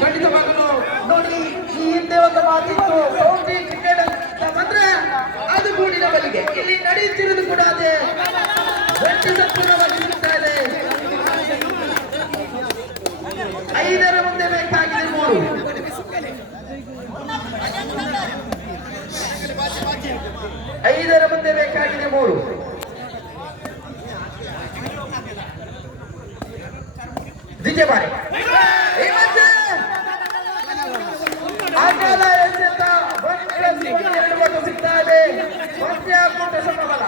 ಖಂಡಿತ ಮಗನು ನೋಡಿ, ಈ ಹಿಂದೆ ಒಂದು ಮಾತಿತ್ತು, ಕೌಂಟಿ ಕ್ರಿಕೆಟ್ ಅಂತ ಬಂದ್ರೆ ಅದು ಗೂಡಿನ ಬಲಿಗೆ. ಇಲ್ಲಿ ನಡೆಯುತ್ತಿರುವುದು ಕೂಡ ಅದೇ. ಗಂಟು ಸಂಪೂರ್ಣವಾಗಿ ಸಿಗ್ತಾ ಇದೆ. 5ರ ಮುಂದೆ ಬೇಕಾಗಿದೆ 3. 5ರ ಮುಂದೆ ಬೇಕಾಗಿದೆ 3. ದ್ವಿತೀಯ ಬಾರಿ ಆಕಾಲ ಎಸೆತ 1+1 2 ಸಿಗ್ತಾ ಇದೆ. ಪಂದ್ಯಾಕೂಟ ಸಮಬಲ.